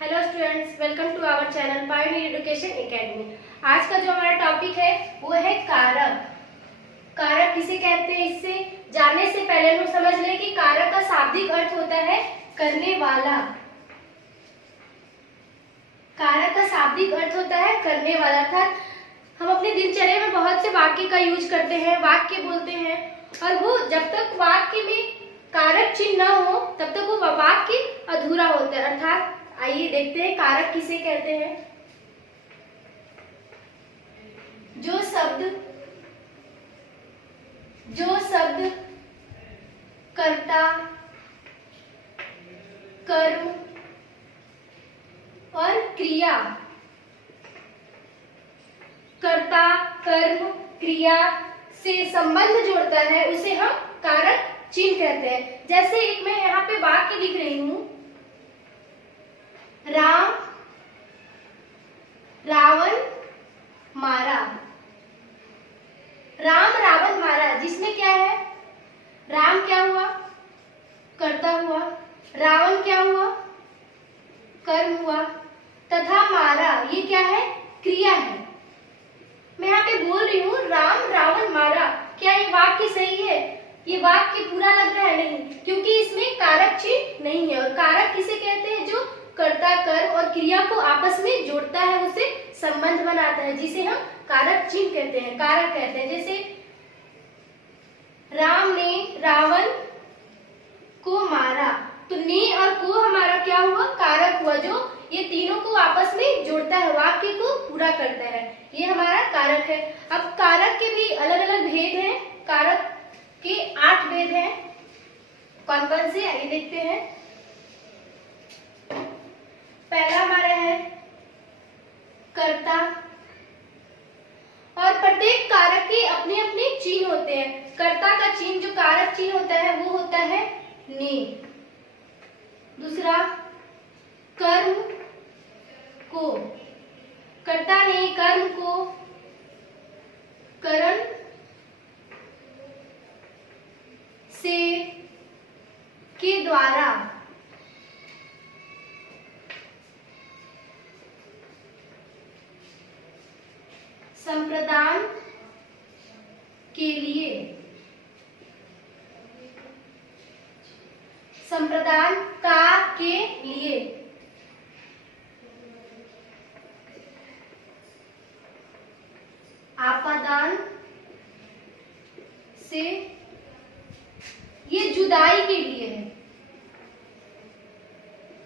Hello students, welcome to our channel Pioneer Education Academy. आज का जो हमारा टॉपिक है वो है कारक। कारक किसे कहते हैं, इससे जानने से पहले हम समझ लें कि कारक का शाब्दिक अर्थ होता है करने वाला। कारक का शाब्दिक अर्थ होता है करने वाला। अर्थात हम अपने दिनचर्या में बहुत से वाक्य का यूज करते हैं, वाक्य बोलते हैं, और वो जब तक वाक्य में कारक चिन्ह न हो तब तक वो वाक्य अधूरा होता है। अर्थात आइए देखते हैं कारक किसे कहते हैं। जो शब्द कर्ता, कर्म और क्रिया, कर्ता कर्म क्रिया से संबंध जोड़ता है उसे हम कारक चिन्ह कहते हैं। जैसे एक मैं यहाँ पे वाक्य लिख रही हूं, राम रावण मारा। राम रावण मारा, जिसमें क्या है, राम क्या हुआ, कर्ता हुआ, रावण क्या हुआ, कर्म हुआ, तथा मारा ये क्या है, क्रिया है। मैं यहाँ पे बोल रही हूँ राम रावण मारा, क्या ये वाक्य सही है? ये वाक्य पूरा लग रहा है? नहीं, क्योंकि इसमें कारक चिन्ह नहीं है। और कारक किसे कहते हैं? जो कर्ता कर्म और क्रिया को आपस में जोड़ता है, उसे संबंध बनाता है, जिसे हम कारक चिन्ह कहते हैं, कारक कहते हैं। जैसे राम ने रावण को मारा, तो ने और को हमारा क्या हुआ, कारक हुआ, जो ये तीनों को आपस में जोड़ता है, वाक्य को पूरा करता है, ये हमारा कारक है। अब कारक के भी अलग अलग भेद हैं। कारक के 8 भेद हैं। कौन कौन से, आइए देखते हैं। पहला हमारा है कर्ता, और प्रत्येक कारक के अपने अपने चिन्ह होते हैं। कर्ता का चिन्ह, जो कारक चिन्ह होता है, वो होता है ने। दूसरा कर्म को, कर्ता ने कर्म को करण से के द्वारा संप्रदान के लिए, संप्रदान का के लिए, आपादान से, ये जुदाई के लिए है।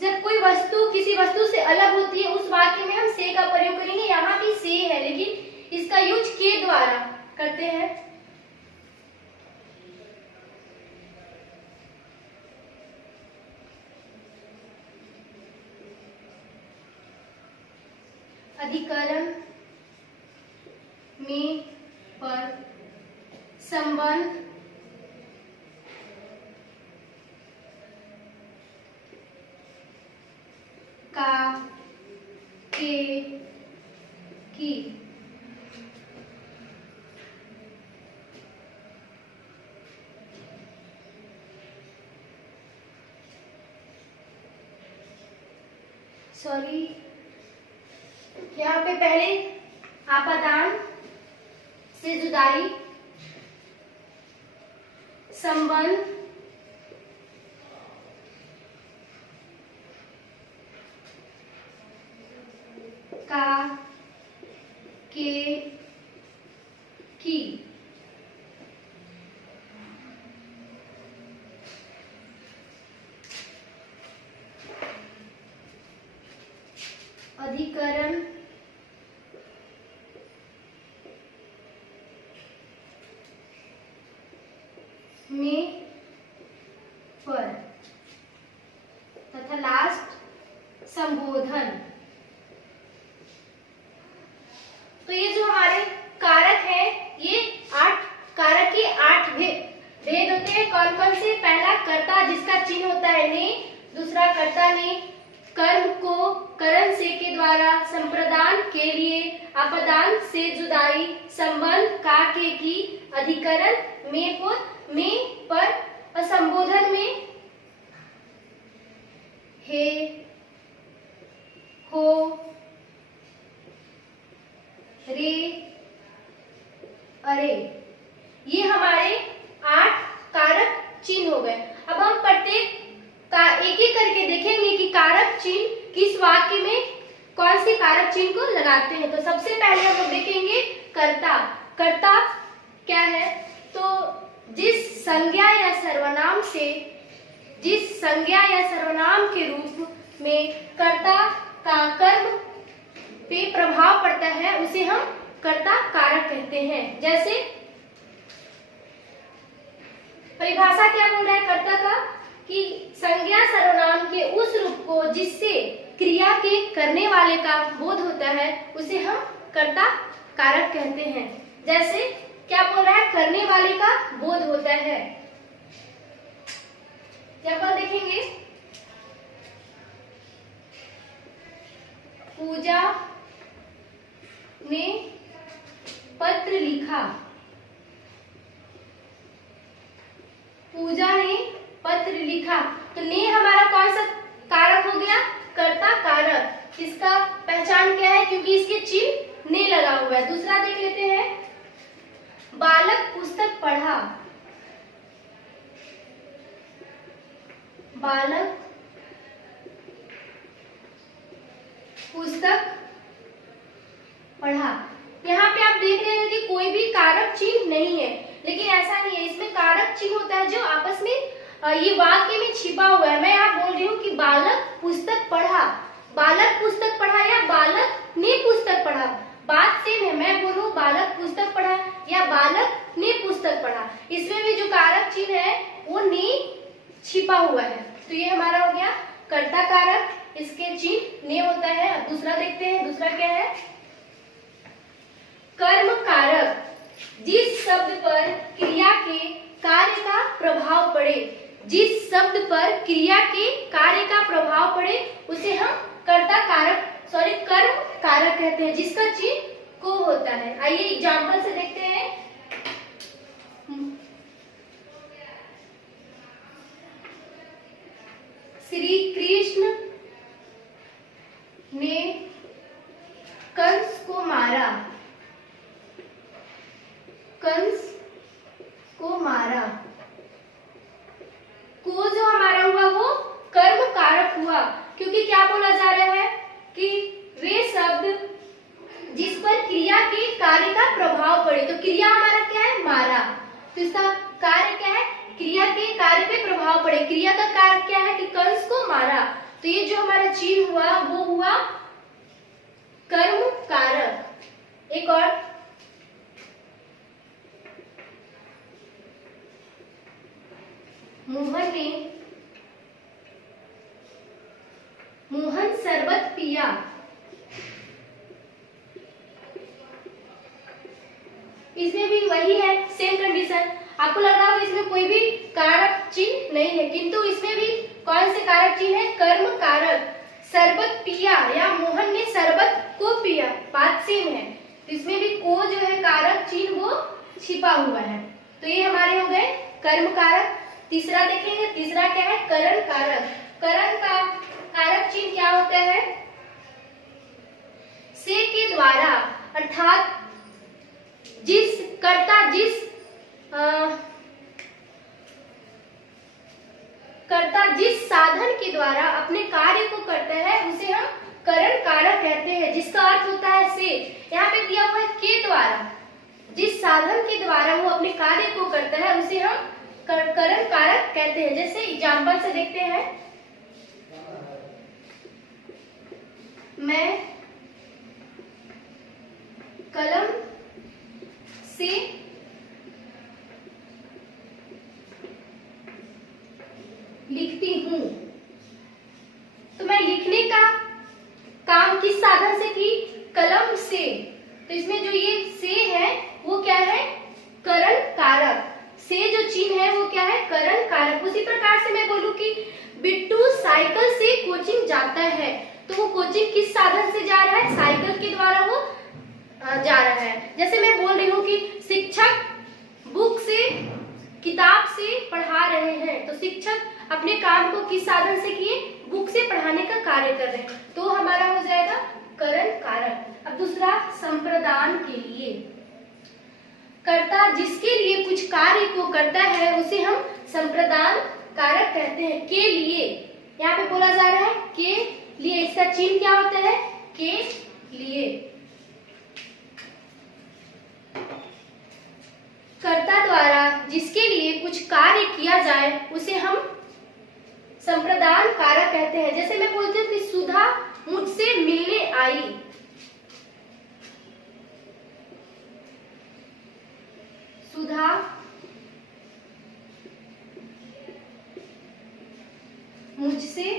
जब कोई वस्तु किसी वस्तु से अलग होती है, उस वाक्य में हम से का प्रयोग करेंगे। यहाँ भी से है, लेकिन इसका यूज के द्वारा करते हैं। अधिकरण में, पर, संबंध, का, के, की। सॉरी, यहाँ पे पहले आपादान से जुदाई, संबंध, का, के, की। अधिकरण में, पर, तथा लास्ट संबोधन। तो ये जो हमारे कारक है, ये 8 कारक के 8 भेद होते हैं। कौन कौन से? पहला कर्ता, जिसका चिन्ह होता है ने। दूसरा कर्ता ने कर्म को करण से के द्वारा, संप्रदान के लिए, अपदान से जुदाई, संबंध का के की, अधिकरण में पर और संबोधन में हे, अरे। ये हमारे 8 कारक चिन्ह हो गए। अब हम प्रत्येक का एक एक करके देखेंगे कि कारक चिन्ह किस वाक्य में कौन सी कारक चिन्ह को लगाते हैं। तो सबसे पहले हम लोग देखेंगे कर्ता। कर्ता क्या है? तो जिस संज्ञा या सर्वनाम के रूप में कर्ता का कर्म पे प्रभाव पड़ता है उसे हम कर्ता कारक कहते हैं। जैसे परिभाषा क्या बोल रहा है कर्ता का कि संज्ञा सर्वनाम के उस रूप को जिससे क्रिया के करने वाले का बोध होता है उसे हम कर्ता कारक कहते हैं। जैसे क्या बोल रहा है? करने वाले का बोध होता है। एग्जाम्पल देखेंगे। पूजा ने पत्र लिखा। पूजा ने पत्र लिखा। तो ने हमारा कौन सा कारक हो गया? कर्ता कारक। इसका पहचान क्या है? क्योंकि इसके चिन्ह ने लगा हुआ है। दूसरा देख लेते हैं। बालक पुस्तक पढ़ा। बालक पुस्तक पढ़ा। यहाँ पे आप देख रहे हैं कि कोई भी कारक चिन्ह नहीं है, लेकिन ऐसा नहीं है, इसमें कारक चिन्ह होता है जो आपस में ये वाक्य में छिपा हुआ है। मैं यहाँ बोल रही हूँ कि बालक पुस्तक पढ़ा। बालक पुस्तक पढ़ा या बालक ने पुस्तक पढ़ा, बात सेम है। मैं बोलूँ बालक पुस्तक पढ़ा या बालक ने पुस्तक पढ़ा, इसमें भी जो कारक चिन्ह है वो ने छिपा हुआ है। तो ये हमारा हो गया कर्ता कारक, इसके चिन्ह ने होता है। अब दूसरा देखते हैं। दूसरा क्या है? कर्म कारक। जिस शब्द पर क्रिया के कार्य का प्रभाव पड़े, जिस शब्द पर क्रिया के कार्य का प्रभाव पड़े उसे हम कर्ता कारक कर्म कारक कहते हैं, जिसका चिन्ह को होता है। आइए एग्जाम्पल से देखते हैं। श्री कृष्ण ने कंस को मारा। कंस को मारा। को जो हमारा हुआ वो कर्म कारक हुआ, क्योंकि क्या बोला जा रहा है कि वे शब्द जिस पर क्रिया के कार्य का प्रभाव पड़े। तो क्रिया हमारा क्या है? मारा। तो इसका कार्य क्या है? क्रिया के कार्य पे प्रभाव पड़े। क्रिया का कार्य क्या है? कि कंस को मारा। तो ये जो हमारा चिन्ह हुआ वो हुआ कर्म कारक। एक और, मोहन शरबत पिया। इसमें भी वही है, सेम कंडीशन। आपको लग रहा होगा इसमें कोई भी कारक चिन्ह नहीं है, किंतु इसमें भी कौन से कारक चिन्ह है? कर्म कारक। शरबत पिया या मोहन ने शरबत को पिया, बात सेम है। तो इसमें भी को जो है कारक चिन्ह वो छिपा हुआ है। तो ये हमारे हो गए कर्म कारक। तीसरा देखेंगे। तीसरा क्या है? करण कारक। करण का कारक चिन्ह क्या होता है? से के द्वारा, अर्थात जिस कर्ता जिस साधन के द्वारा अपने कार्य को करता है उसे हम करण कारक कहते हैं, जिसका अर्थ होता है से। यहाँ पे दिया हुआ है के द्वारा, जिस साधन के द्वारा वो अपने कार्य को करता है उसे हम करण कारक कहते हैं। जैसे एग्जाम्पल से देखते हैं। मैं कलम से लिखती हूँ। तो मैं लिखने का काम किस साधन से की? कलम से। तो इसमें जो ये से है वो क्या है? करण कारक। से जो चिन्ह है वो क्या है? करण कारक। उसी प्रकार से मैं बोलूं कि बिट्टू साइकिल से कोचिंग जाता है, तो वो कोचिंग किस साधन से जा रहा है? साइकिल के द्वारा वो जा रहा है। जैसे मैं बोल रही हूँ कि शिक्षक बुक से, किताब से पढ़ा रहे हैं, तो शिक्षक अपने काम को किस साधन से किए? बुक से पढ़ाने का कार्य कर रहे हैं, तो हमारा हो जाएगा करण कारक। अब दूसरा संप्रदान के लिए। कर्ता जिसके लिए कुछ कार्य को करता है उसे हम संप्रदान कारक कहते हैं। के लिए यहाँ पे बोला जा रहा है के लिए, इसका चिन्ह क्या होता है? के लिए। कर्ता द्वारा जिसके लिए कुछ कार्य किया जाए उसे हम संप्रदान कारक कहते हैं। जैसे मैं बोलती हूँ कि सुधा मुझसे मिलने आई, सुधा मुझसे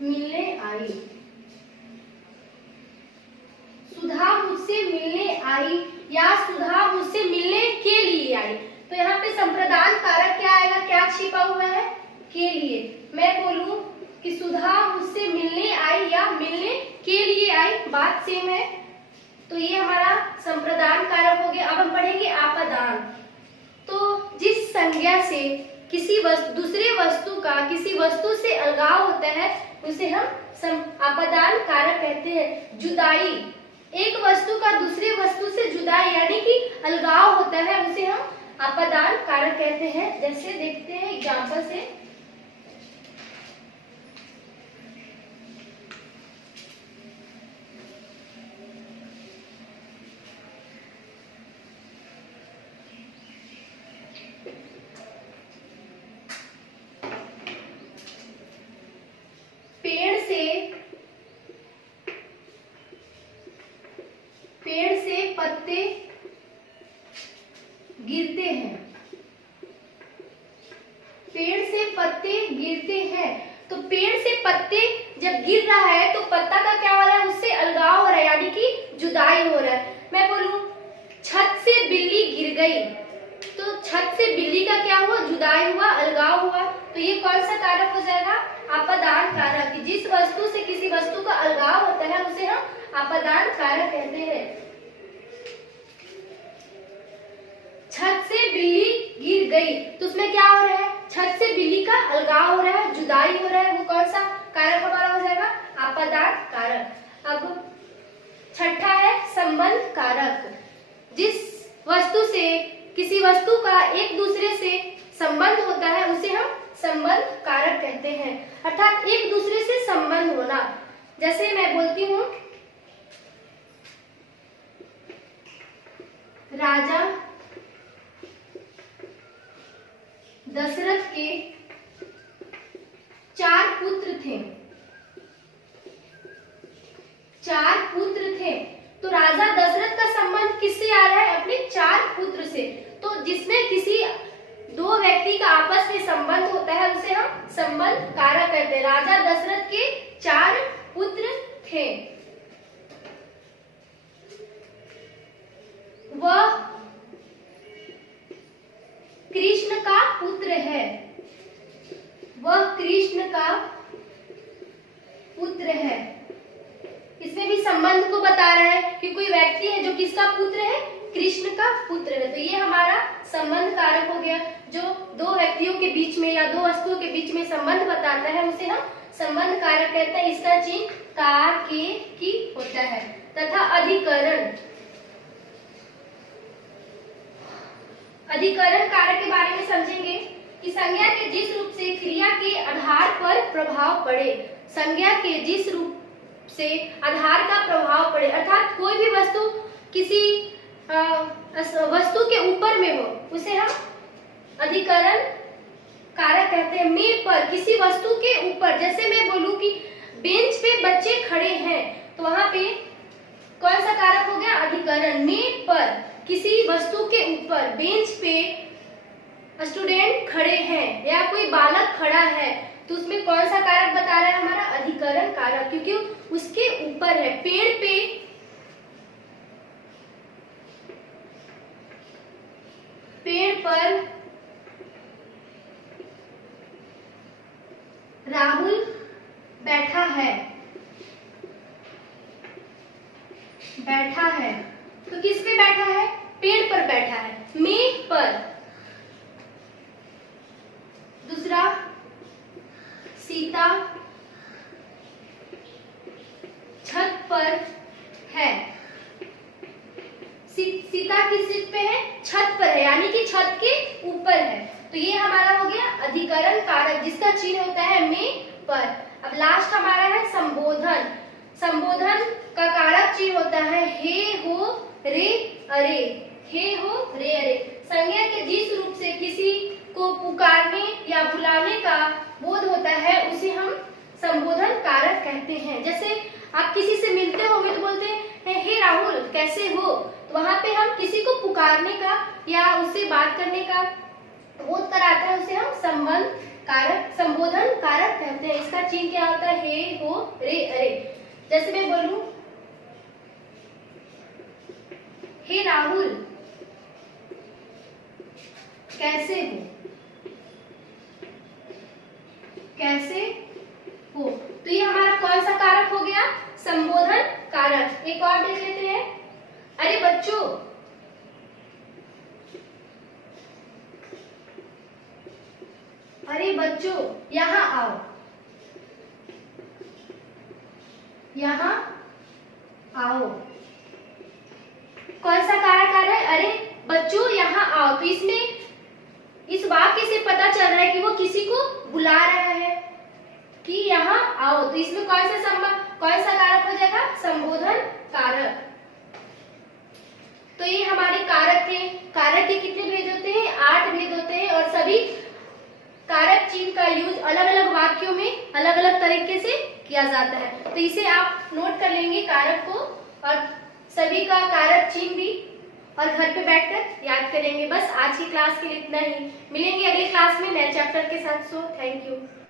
मिलने आई, सुधा मुझसे मिलने आई या सुधा मुझसे मिलने के लिए आई। तो यहाँ पे संप्रदान कारक क्या आएगा? क्या छिपा हुआ है? के लिए। मैं बोलूं कि सुधा मुझसे मिलने आई या मिलने के लिए आई, बात सेम है। तो ये हमारा संप्रदान कारक हो गया। अब हम पढ़ेंगे आपादान। तो जिस संज्ञा से किसी दूसरे वस्तु का किसी वस्तु से अलगाव होता है उसे हम आपादान कारक कहते हैं। जुदाई, एक वस्तु का दूसरे वस्तु से जुदाई यानी कि अलगाव होता है उसे हम आपादान कारक कहते हैं। जैसे देखते हैं एग्जांपल से, पेड़ से पत्ते गिरते हैं, पेड़ से पत्ते गिरते हैं। तो पेड़ से पत्ते जब गिर रहा है तो पत्ता का क्या हो रहा है? उससे अलगाव हो रहा है यानी कि जुदाई हो रहा है। मैं बोलूं छत से बिल्ली गिर गई, तो छत से बिल्ली का क्या हुआ? जुदाई हुआ, अलगाव हुआ। तो ये कौन सा कारक हो जाएगा? आपादान कारक। जिस वस्तु से किसी वस्तु का अलगाव होता है उसे हम आपादान कारक कहते हैं। छत से बिल्ली गिर गई, तो उसमें क्या हो रहा है? छत से बिल्ली का अलगाव हो रहा है, जुदाई हो रहा है। वो कौन सा कारक हमारा हो जाएगा? आपादान कारक। अब छठा है संबंध कारक। जिस वस्तु से किसी वस्तु का एक दूसरे से संबंध होता है उसे हम संबंध कारक कहते हैं, अर्थात एक दूसरे से संबंध होना। जैसे मैं बोलती हूँ राजा दशरथ के 4 पुत्र थे, 4 पुत्र थे। तो राजा दशरथ का संबंध किससे आ रहा है? अपने 4 पुत्र से। तो जिसमें किसी दो व्यक्ति का आपस में संबंध होता है उसे हम संबंध कारक कहते हैं। राजा दशरथ के 4 पुत्र थे, वह कृष्ण का पुत्र है, वह कृष्ण का पुत्र है। इसमें भी संबंध को बता रहा है कि कोई व्यक्ति है जो किसका पुत्र है? कृष्ण का पुत्र है। तो ये हमारा संबंध कारक हो गया। जो दो व्यक्तियों के बीच में या दो वस्तुओं के बीच में संबंध बताता है उसे हम संबंध कारक कहते हैं। इसका चिन्ह का, के, की होता है। तथा अधिकरण, अधिकरण कारक के बारे में समझेंगे कि संज्ञा के जिस रूप से क्रिया के आधार पर प्रभाव पड़े, संज्ञा के जिस रूप से आधार का प्रभाव पड़े, अर्थात कोई भी वस्तु किसी वस्तु के ऊपर में हो उसे हम अधिकरण कारक कहते हैं। में पर, किसी वस्तु के ऊपर, जैसे मैं बोलूं कि बेंच पे बच्चे खड़े हैं तो वहां पे कौन सा कारक हो गया? अधिकरण। में पर, किसी वस्तु के ऊपर, बेंच पे स्टूडेंट खड़े हैं या कोई बालक खड़ा है तो उसमें कौन सा कारक बता रहा है? हमारा अधिकरण कारक, क्योंकि उसके ऊपर है। पेड़ पे पर राहुल बैठा है, बैठा है। तो किस पे बैठा है? पेड़ पर बैठा है। में पर। दूसरा, सीता छत पर है, सीता किस चीज पे है? छत पर है, यानी कि छत के ऊपर है। तो ये हमारा हो गया अधिकरण कारक जिसका चिन्ह होता है में पर। अब लास्ट हमारा है संबोधन। संबोधन का कारक चिन्ह होता है हे, हो, रे, अरे। हे, हो, रे, अरे। संज्ञा के जिस रूप से किसी को पुकारने या बुलाने का बोध होता है उसे हम संबोधन कारक कहते हैं। जैसे आप किसी से मिलते होंगे तो बोलते हैं हे राहुल कैसे हो, तो वहां पे हम किसी को पुकारने का या उससे बात करने का बोध कराते हैं, उसे हम संबोधन कारक कहते हैं। इसका चिन्ह क्या होता है? हे, हो, रे, अरे। जैसे मैं बोलूं हे राहुल कैसे हो, कैसे हो, तो ये हमारा कौन सा कारक हो गया? संबोधन कारक। एक और देख लेते हैं। अरे बच्चों, अरे बच्चों यहाँ आओ, यहाँ आओ। कौन सा कारक आ रहा है? अरे बच्चों यहाँ आओ। तो इसमें इस वाक्य से पता चल रहा है कि वो किसी को बुला रहा है कि यहाँ आओ। तो इसमें कौन सा कारक हो जाएगा? संबोधन कारक। तो ये हमारे कारक थे। कारक के कितने भेद होते हैं? 8 भेद होते हैं और सभी कारक चिन्ह का यूज अलग अलग वाक्यों में अलग अलग तरीके से किया जाता है। तो इसे आप नोट कर लेंगे कारक को, और सभी का कारक चिन्ह भी, और घर पे बैठकर याद करेंगे। बस आज की क्लास के लिए इतना ही। मिलेंगे अगली क्लास में नए चैप्टर के साथ। So thank you.